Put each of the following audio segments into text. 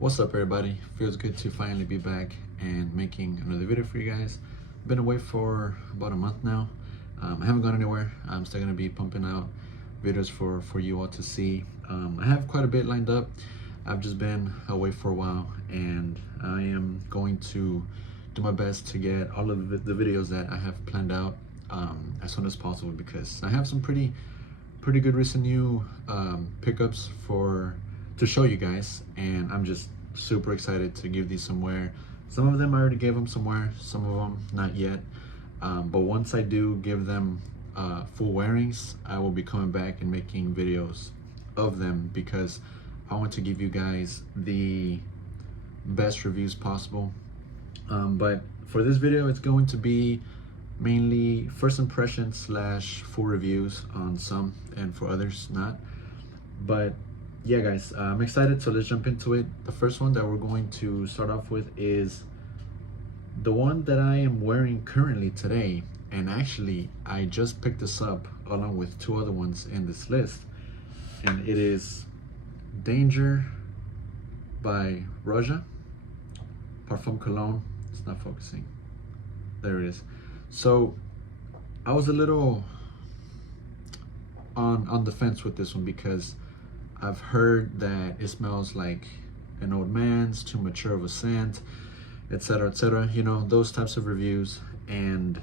What's up, everybody? Feels good to finally be back and making another video for you guys. Been away for about a month now. I haven't gone anywhere. I'm still gonna be pumping out videos for you all to see. I have quite a bit lined up. I've just been away for a while, and I am going to do my best to get all of the videos that I have planned out as soon as possible, because I have some pretty good recent new pickups to show you guys, and I'm just super excited to give these somewhere. Some of them I already gave them somewhere, some of them not yet, but once I do give them full wearings, I will be coming back and making videos of them, because I want to give you guys the best reviews possible. But for this video, it's going to be mainly first impressions slash full reviews on some, and for others not. But yeah, guys, I'm excited, so let's jump into it. The first one that we're going to start off with is the one that I am wearing currently today, and actually I just picked this up along with two other ones in this list, and it is Danger by Roja, Parfum Cologne. It's not focusing. There it is. So I was a little on the fence with this one, because I've heard that it smells like an old man's, too mature of a scent, etc., etc. You know, those types of reviews. And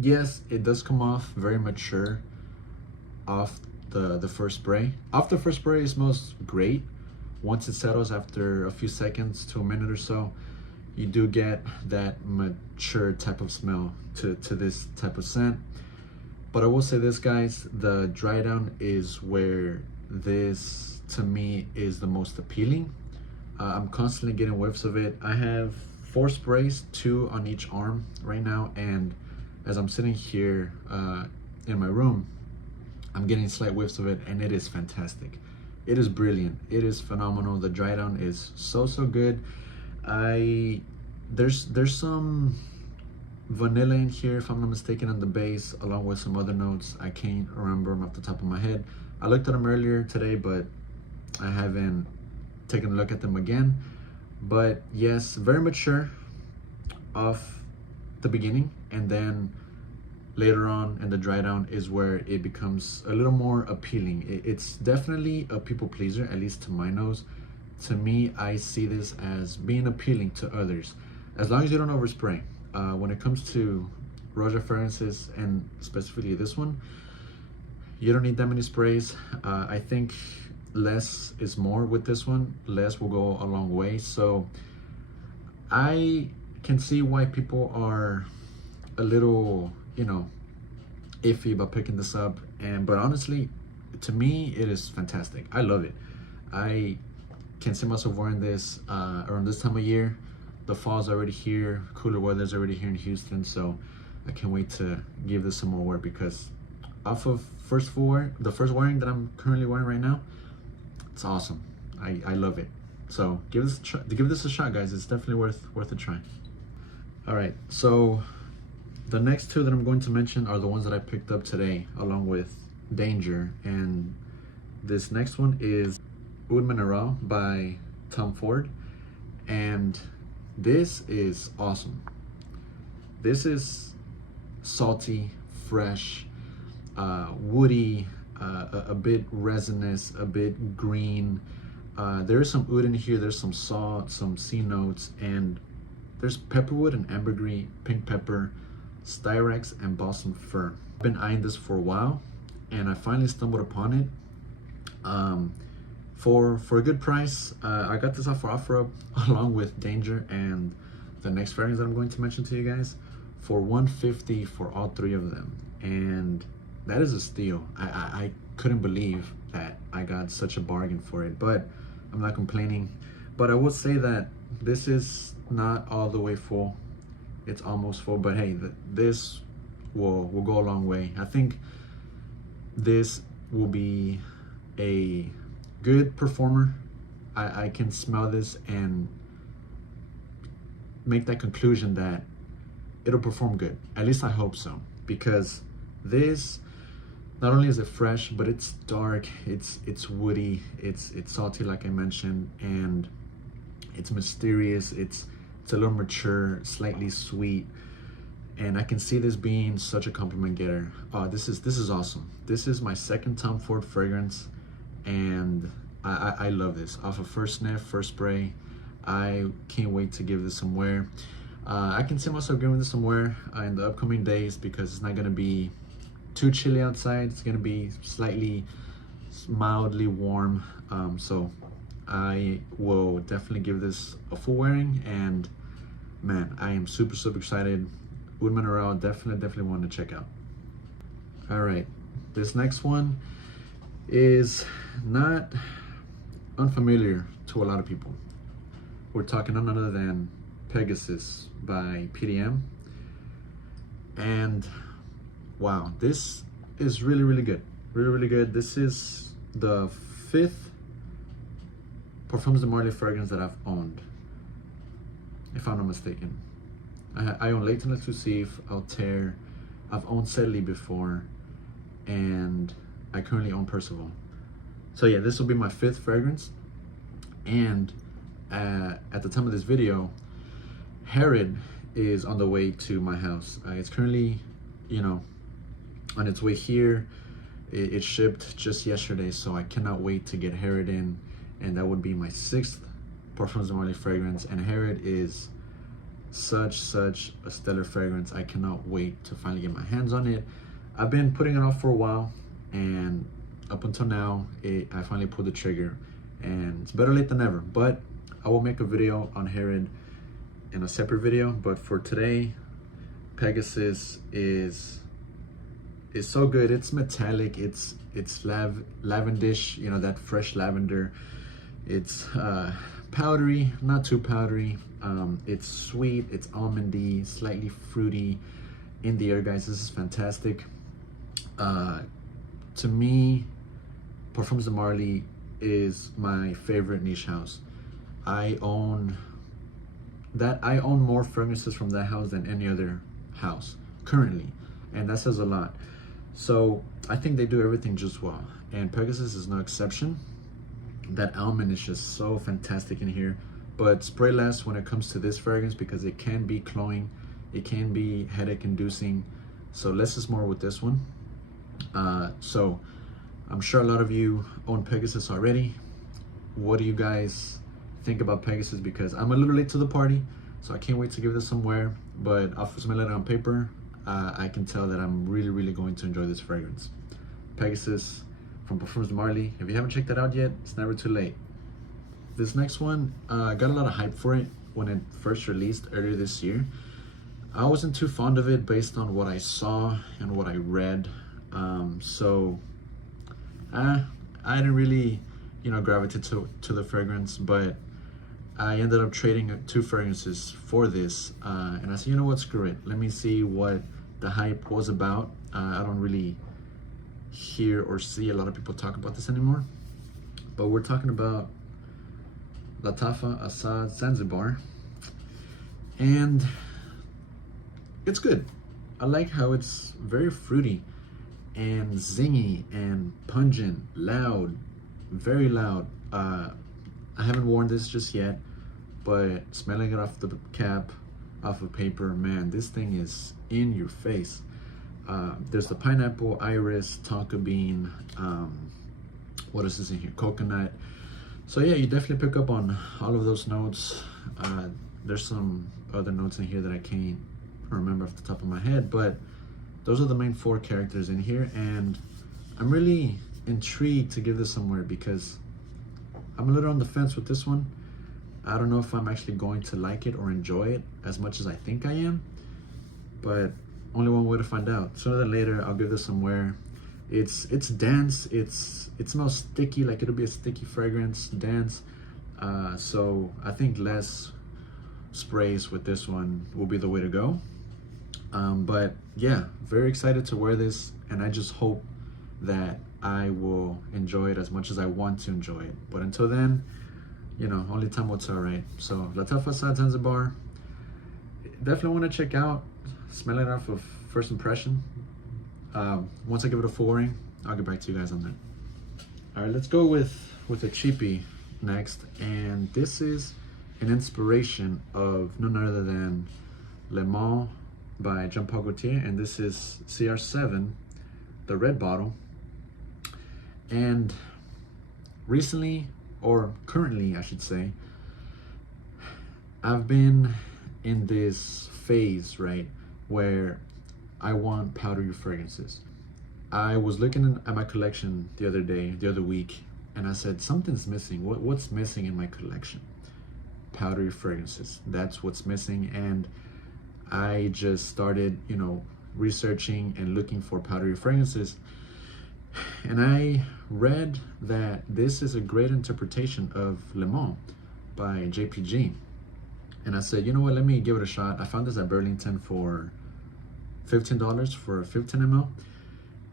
yes, it does come off very mature off the first spray. Off the first spray, it smells great. Once it settles after a few seconds to a minute or so, you do get that mature type of smell to this type of scent. But I will say this, guys, the dry down is where this to me is the most appealing. I'm constantly getting whiffs of it. I have 4 sprays, 2 on each arm right now, and as I'm sitting here in my room, I'm getting slight whiffs of it, and it is fantastic. It is brilliant. It is phenomenal. The dry down is so good. There's some vanilla in here, if I'm not mistaken, on the base, along with some other notes. I can't remember them off the top of my head. I looked at them earlier today, but I haven't taken a look at them again. But yes, very mature off the beginning, and then later on in the dry down is where it becomes a little more appealing. It's definitely a people pleaser, at least to my nose. To me, I see this as being appealing to others, as long as you don't overspray. When it comes to Roja fragrances, and specifically this one, you don't need that many sprays. I think less is more with this one. Less will go a long way. So I can see why people are a little, iffy about picking this up. But honestly, to me, it is fantastic. I love it. I can see myself wearing this around this time of year. The fall's already here. Cooler weather's already here in Houston. So I can't wait to give this some more wear, because off of the first wearing that I'm currently wearing right now, it's awesome. I love it. So give this a shot, guys. It's definitely worth a try. All right, so the next 2 that I'm going to mention are the ones that I picked up today along with Danger, and this next one is Oud Minerale by Tom Ford, and this is awesome. This is salty, fresh, woody, a bit resinous, a bit green. There's some oud in here. There's some salt, some sea notes, and there's pepperwood and ambergris, pink pepper, styrax, and balsam fir. I've been eyeing this for a while, and I finally stumbled upon it for a good price. I got this off for OfferUp along with Danger and the next fragrance that I'm going to mention to you guys for $150 for all 3 of them, and that is a steal. I couldn't believe that I got such a bargain for it, but I'm not complaining. But I would say that this is not all the way full. It's almost full, but hey, this will go a long way. I think this will be a good performer. I can smell this and make that conclusion that it'll perform good. At least I hope so, because this, not only is it fresh, but it's dark, it's woody, it's salty, like I mentioned, and It's mysterious, it's a little mature, slightly sweet, and I can see this being such a compliment getter. This is awesome. This is my second Tom Ford fragrance, and I love this. Off of first sniff, first spray, I can't wait to give this some wear. I can see myself giving this some wear in the upcoming days because it's not gonna be too chilly outside. It's gonna be slightly mildly warm, so I will definitely give this a full wearing, and man, I am super excited. Oud Minerale, definitely want to check out. All right, this next one is not unfamiliar to a lot of people. We're talking none other than Pegasus by PDM, and wow, this is really good, really good. This is the 5th Parfums de Marley fragrance that I've owned, if I'm not mistaken. I own Leighton Exclusive, Altair, I've owned Sedley before, and I currently own Percival. So yeah, this will be my 5th fragrance, and at the time of this video, Herod is on the way to my house. It's currently, on its way here. It shipped just yesterday, so I cannot wait to get Herod in, and that would be my 6th Parfums de Marley fragrance, and Herod is such a stellar fragrance. I cannot wait to finally get my hands on it. I've been putting it off for a while, and up until now, I finally pulled the trigger, and it's better late than never, but I will make a video on Herod in a separate video. But for today, Pegasus is so good. It's metallic, it's lavendish, that fresh lavender. It's powdery, not too powdery. It's sweet, it's almondy, slightly fruity in the air, guys. This is fantastic. To me, Parfums de Marley is my favorite niche house. I own more fragrances from that house than any other house currently, and that says a lot. So I think they do everything just well, and Pegasus is no exception. That almond is just so fantastic in here, but spray less when it comes to this fragrance because it can be cloying, it can be headache inducing, so less is more with this one. So I'm sure a lot of you own Pegasus already. What do you guys think about Pegasus? Because I'm a little late to the party, so I can't wait to give this some wear, but off of smell it on paper, I can tell that I'm really going to enjoy this fragrance. Pegasus from Parfums de Marley. If you haven't checked that out yet, it's never too late. This next one, got a lot of hype for it when it first released earlier this year. I wasn't too fond of it based on what I saw and what I read. So I didn't really, gravitate to the fragrance, but I ended up trading 2 fragrances for this, and I said, you know what, screw it. Let me see what the hype was about. I don't really hear or see a lot of people talk about this anymore, but we're talking about Lattafa Zanzibar, and it's good. I like how it's very fruity and zingy and pungent, loud, very loud. I haven't worn this just yet, but smelling it off the cap, off of paper, man, this thing is in your face. There's the pineapple, iris, tonka bean, what else is in here? Coconut. So yeah, you definitely pick up on all of those notes. There's some other notes in here that I can't remember off the top of my head, but those are the main 4 characters in here, and I'm really intrigued to give this somewhere because I'm a little on the fence with this one. I don't know if I'm actually going to like it or enjoy it as much as I think I am, but only one way to find out. Sooner than later, I'll give this some wear. It's dense, it smells sticky, like it'll be a sticky fragrance, dense. So I think less sprays with this one will be the way to go. But yeah, very excited to wear this, and I just hope that I will enjoy it as much as I want to enjoy it. But until then, only time will tell, right? So Lattafa Zanzibar, definitely want to check out, smell it off of first impression. Once I give it a full wearing, I'll get back to you guys on that. All right, let's go with a cheapie next, and this is an inspiration of none other than Le Mans by Jean-Paul Gaultier, and this is CR7 The Red Bottle. And recently, or currently I should say, I've been in this phase, right, where I want powdery fragrances. I was looking at my collection the other week, and I said, something's missing. What's missing in my collection? Powdery fragrances. That's what's missing. And I just started, researching and looking for powdery fragrances. And I read that this is a great interpretation of Le Mans by JPG. And I said, you know what, let me give it a shot. I found this at Burlington for $15 for a 15 ml.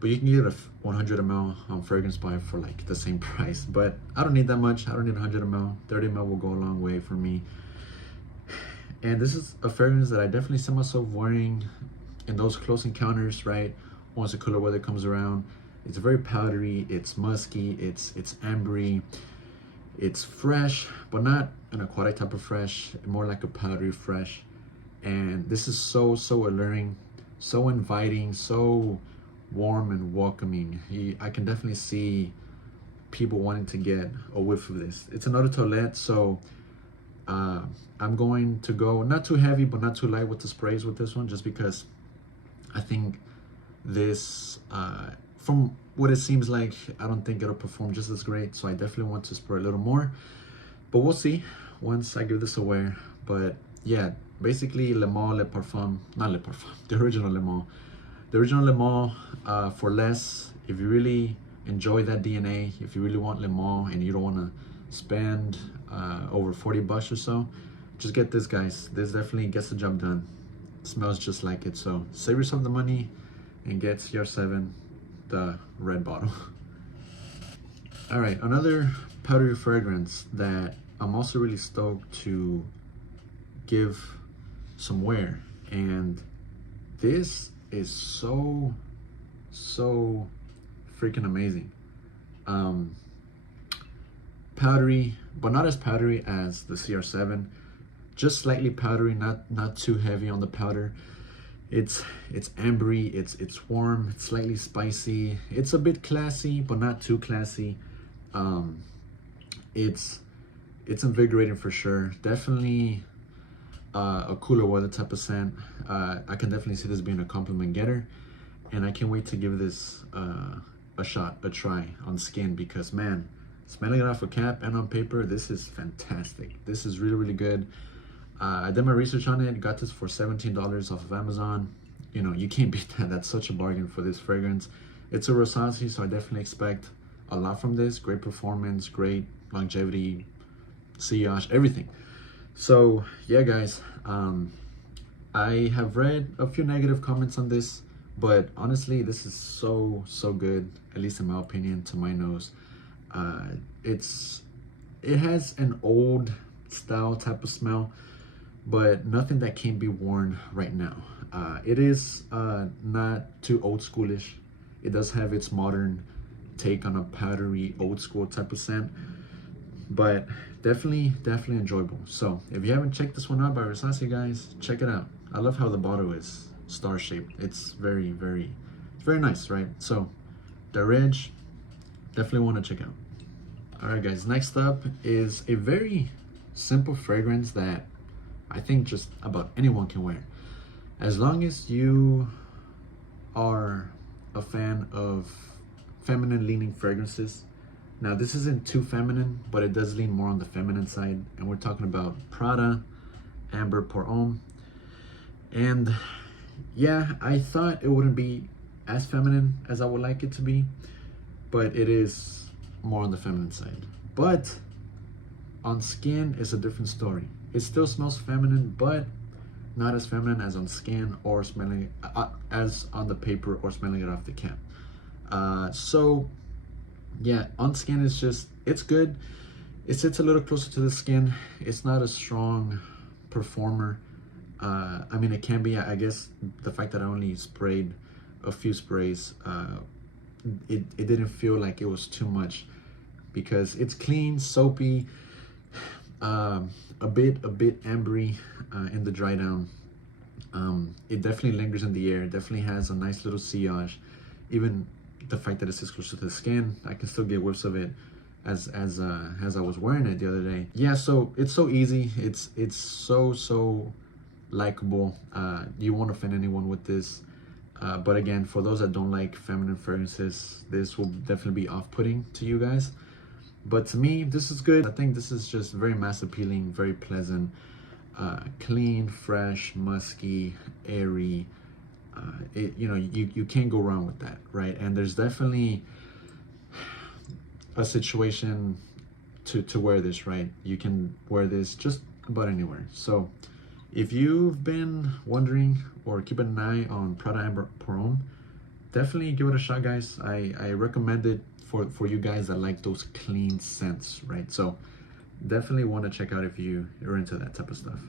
But you can get a 100 ml fragrance buy for like the same price. But I don't need that much. I don't need 100 ml. 30 ml will go a long way for me. And this is a fragrance that I definitely see myself wearing in those close encounters, right? Once the cooler weather comes around. It's very powdery, it's musky, it's ambery, it's fresh, but not an aquatic type of fresh, more like a powdery fresh. And this is so alluring, so inviting, so warm and welcoming. I can definitely see people wanting to get a whiff of this. It's an eau de toilette, so I'm going to go not too heavy but not too light with the sprays with this one, just because I think this, from what it seems like, I don't think it'll perform just as great, so I definitely want to spray a little more, but we'll see once I give this away. But yeah, basically Le Mans, Le Parfum, not Le Parfum, the original Le Mans. The original Le Mans for less. If you really enjoy that DNA, if you really want Le Mans and you don't want to spend over 40 bucks or so, just get this, guys. This definitely gets the job done. It smells just like it, so save yourself the money and get CR7 The Red Bottle. All right, another powdery fragrance that I'm also really stoked to give some wear, and this is so freaking amazing. Powdery, but not as powdery as the CR7, just slightly powdery, not too heavy on the powder. It's ambery, it's warm, it's slightly spicy, it's a bit classy but not too classy. It's invigorating for sure. Definitely a cooler weather type of scent. I can definitely see this being a compliment getter, and I can't wait to give this a shot, a try on skin, because man, smelling it off a cap and on paper, this is fantastic. This is really good. I did my research on it, got this for $17 off of Amazon. You can't beat that. That's such a bargain for this fragrance. It's a Rasasi, so I definitely expect a lot from this. Great performance, great longevity, sillage, everything. So yeah, guys, I have read a few negative comments on this, but honestly, this is so good, at least in my opinion, to my nose. It has an old style type of smell, but nothing that can be worn right now. It is not too old schoolish. It does have its modern take on a powdery old school type of scent, but definitely enjoyable. So if you haven't checked this one out by Rasi Guys, check it out. I love how the bottle is star shaped. It's very nice, right? So Daarej, definitely want to check out. All right, guys, next up is a very simple fragrance that I think just about anyone can wear, as long as you are a fan of feminine leaning fragrances. Now, this isn't too feminine, but it does lean more on the feminine side, and we're talking about Prada Amber pour Homme. And yeah, I thought it wouldn't be as feminine as I would like it to be, but it is more on the feminine side. But on skin, it's a different story. It still smells feminine, but not as feminine as on skin or smelling as on the paper or smelling it off the cap. So yeah, on skin it's good. It sits a little closer to the skin. It's not a strong performer. I mean, it can be. I guess the fact that I only sprayed a few sprays, it didn't feel like it was too much, because it's clean, soapy, A bit ambery in the dry down. It definitely lingers in the air. It definitely has a nice little sillage. Even the fact that it sits close to the skin, I can still get whiffs of it as I was wearing it the other day. Yeah, so it's so easy. It's so likable. You won't offend anyone with this. But again, for those that don't like feminine fragrances, this will definitely be off-putting to you guys. But to me, this is good. I think this is just very mass appealing, very pleasant, clean, fresh, musky, airy. You can't go wrong with that, right? And there's definitely a situation to wear this, right? You can wear this just about anywhere. So if you've been wondering or keeping an eye on Prada Abercrombie, definitely give it a shot, guys. I recommend it for you guys that like those clean scents, right? So definitely want to check out if you're into that type of stuff.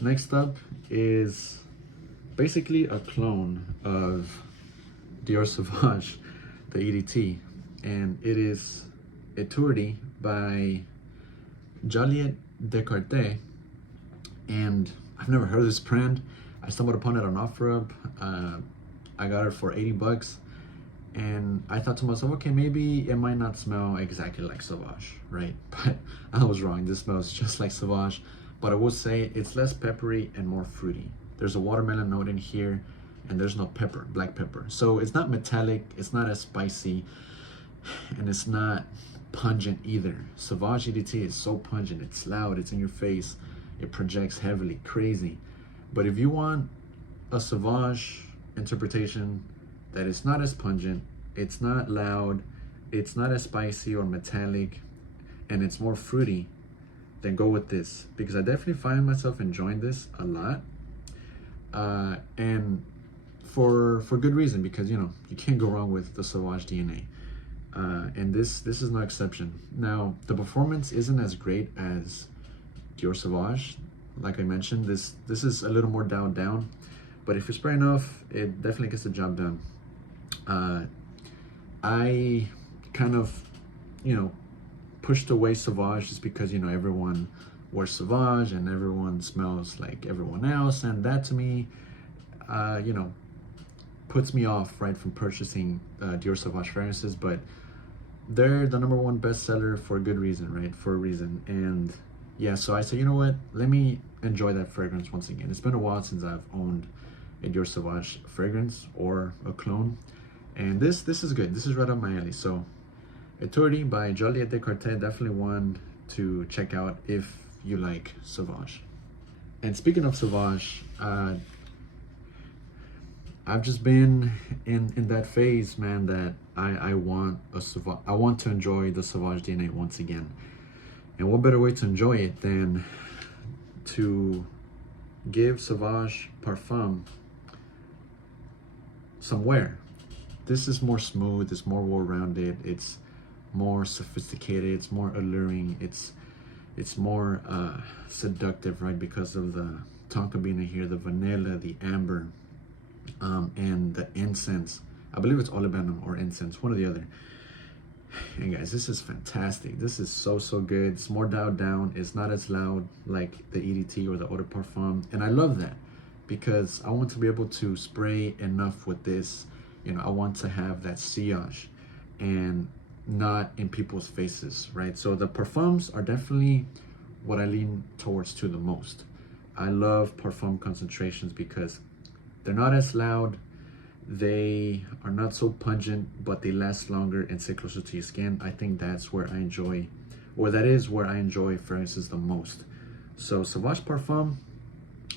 Next up is basically a clone of Dior Sauvage, the EDT, and it is Etourdi by Joliot Descartes. And I've never heard of this brand. I stumbled upon it on OfferUp. I got it for 80 bucks. And I thought to myself, okay, maybe it might not smell exactly like Sauvage, right? But I was wrong. This smells just like Sauvage. But I will say it's less peppery and more fruity. There's a watermelon note in here, and there's no pepper, black pepper. So it's not metallic, it's not as spicy, and it's not pungent either. Sauvage EDT is so pungent, it's loud, it's in your face, it projects heavily, crazy. But if you want a Sauvage interpretation that is not as pungent, it's not loud, it's not as spicy or metallic, and it's more fruity, then go with this, because I definitely find myself enjoying this a lot, and for good reason, because you can't go wrong with the Sauvage DNA, and this is no exception. Now the performance isn't as great as Dior Sauvage. Like I mentioned, this is a little more dialed down, but if you spray enough, it definitely gets the job done. I kind of pushed away Sauvage just because everyone wears Sauvage and everyone smells like everyone else, and that to me puts me off, right, from purchasing Dior Sauvage fragrances. But they're the #1 bestseller for a good reason, right? For a reason. And yeah, so I said, you know what, let me enjoy that fragrance once again. It's been a while since I've owned a Dior Sauvage fragrance or a clone, and this is good. This is right up my alley. So Etourdi by Joliot Descartes, definitely one to check out if you like Sauvage. And speaking of Sauvage, I've just been in that phase, man, that I want to enjoy the Sauvage DNA once again. And what better way to enjoy it than to give Sauvage Parfum some wear. This is more smooth, it's more well-rounded, it's more sophisticated, it's more alluring, it's more seductive, right, because of the tonka bean here, the vanilla, the amber, and the incense. I believe it's olibanum or incense, one or the other. And guys, this is fantastic. This is so good. It's more dialed down. It's not as loud like the EDT or the Eau de Parfum, and I love that because I want to be able to spray enough with this. I want to have that sillage and not in people's faces, right? So the Parfums are definitely what I lean towards to the most. I love Parfum concentrations because they're not as loud, they are not so pungent, but they last longer and sit closer to your skin. I think that's where I enjoy, or that is where I enjoy fragrances the most. So Sauvage Parfum,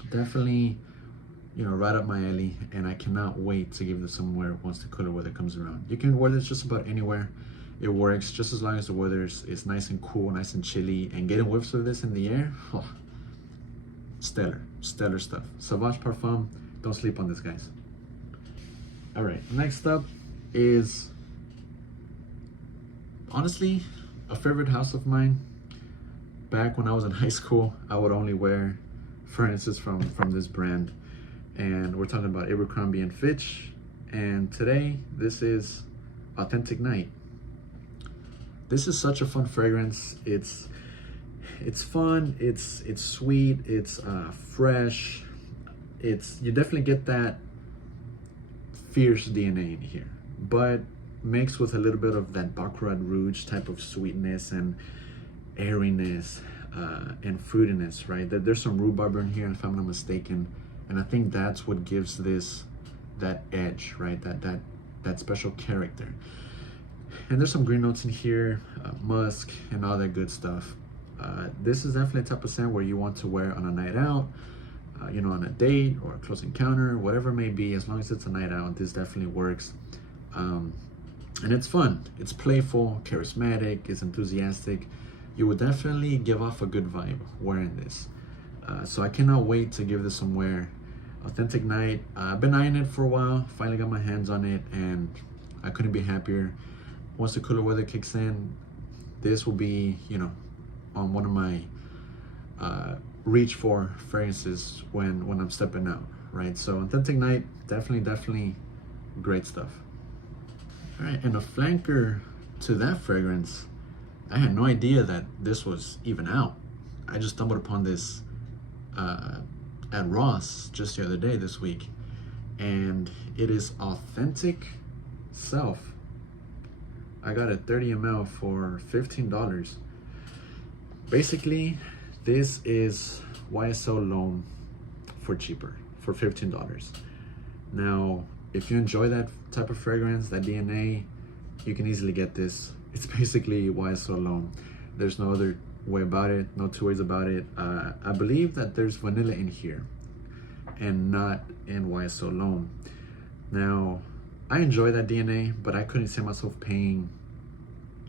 definitely, right up my alley, and I cannot wait to give this some wear once the cooler weather comes around. You can wear this just about anywhere. It works just as long as the weather is nice and cool, nice and chilly, and getting whiffs of this in the air, stellar stuff. Sauvage Parfum, don't sleep on this, guys. All right, next up is honestly a favorite house of mine. Back when I was in high school, I would only wear fragrances from this brand, and we're talking about Abercrombie and Fitch. And today, this is Authentic Night. This is such a fun fragrance. It's it's fun, it's sweet, it's fresh. You definitely get that fierce DNA in here, but mixed with a little bit of that Baccarat Rouge type of sweetness and airiness and fruitiness, right? There's some rhubarb in here, if I'm not mistaken, and I think that's what gives this that edge, right? That special character. And there's some green notes in here, musk and all that good stuff. This is definitely a type of scent where you want to wear on a night out, you know, on a date or a close encounter, whatever it may be. As long as it's a night out, this definitely works. And it's fun, it's playful, charismatic, it's enthusiastic. You would definitely give off a good vibe wearing this. So I cannot wait to give this some wear. Authentic night. I've been eyeing it for a while, finally got my hands on it, and I couldn't be happier. Once the cooler weather kicks in, this will be, you know, on one of my reach for fragrances when I'm stepping out, right? So authentic night, definitely great stuff. All right, and a flanker to that fragrance, I had no idea that this was even out. I just stumbled upon this at Ross just the other day this week, and it is Authentic Self. I got a 30 ml for $15. Basically, this is YSL L'Homme for cheaper, for $15. Now, if you enjoy that type of fragrance, that DNA, you can easily get this. It's basically YSL L'Homme. There's no other way about it, no two ways about it. I believe that there's vanilla in here and not in YSL L'Homme. Now, I enjoy that DNA, but I couldn't see myself paying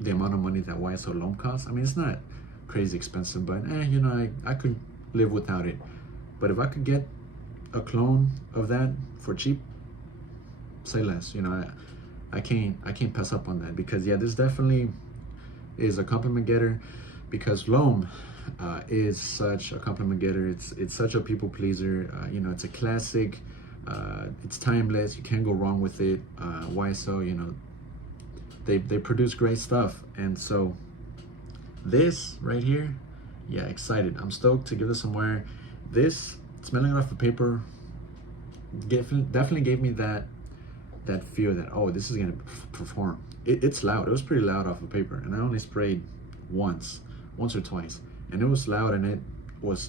the amount of money that YSL L'Homme costs. I mean, it's not crazy expensive, but you know, I could live without it. But if I could get a clone of that for cheap, say less. You know, I can't pass up on that, because yeah, this definitely is a compliment getter, because L'Homme is such a compliment getter. It's such a people pleaser. You know, it's a classic. It's timeless. You can't go wrong with it. YSL, you know, they produce great stuff, and so this right here, yeah, excited. I'm stoked to give this some wear. This, smelling it off the paper, definitely gave me that feel that, oh, this is gonna perform. It's loud. It was pretty loud off the paper, and I only sprayed once or twice, and it was loud, and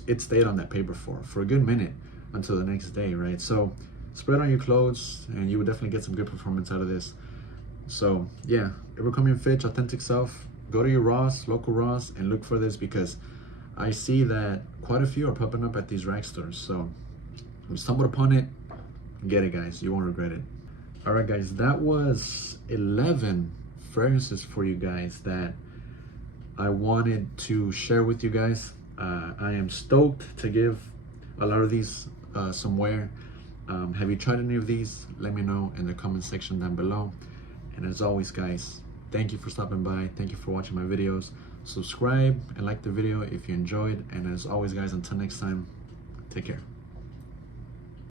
it stayed on that paper for a good minute until the next day, right? So spray it on your clothes, and you would definitely get some good performance out of this. So yeah, Abercrombie & Fitch Authentic Self. Go to your Ross, local Ross, and look for this, because I see that quite a few are popping up at these rack stores. So if you stumbled upon it, get it, guys. You won't regret it. All right, guys, that was 11 fragrances for you guys that I wanted to share with you guys. I am stoked to give a lot of these some wear. Have you tried any of these? Let me know in the comment section down below. And as always, guys, thank you for stopping by. Thank you for watching my videos. Subscribe and like the video if you enjoyed. And as always, guys, until next time, take care.